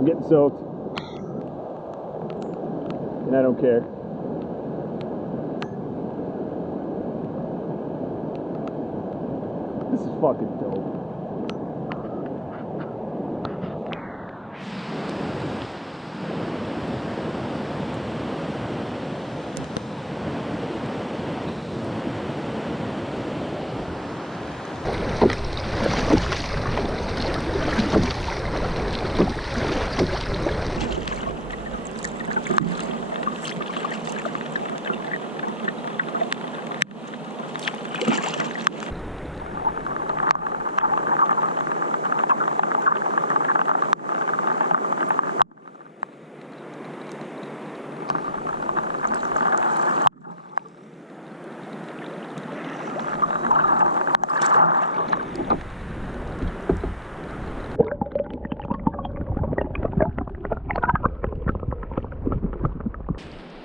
I'm getting soaked, and I don't care. This is fucking dope.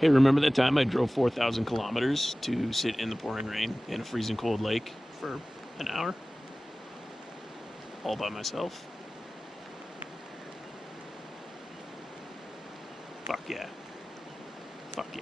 Hey, remember that time I drove 4,000 kilometers to sit in the pouring rain in a freezing cold lake for an hour? All by myself? Fuck yeah. Fuck yeah.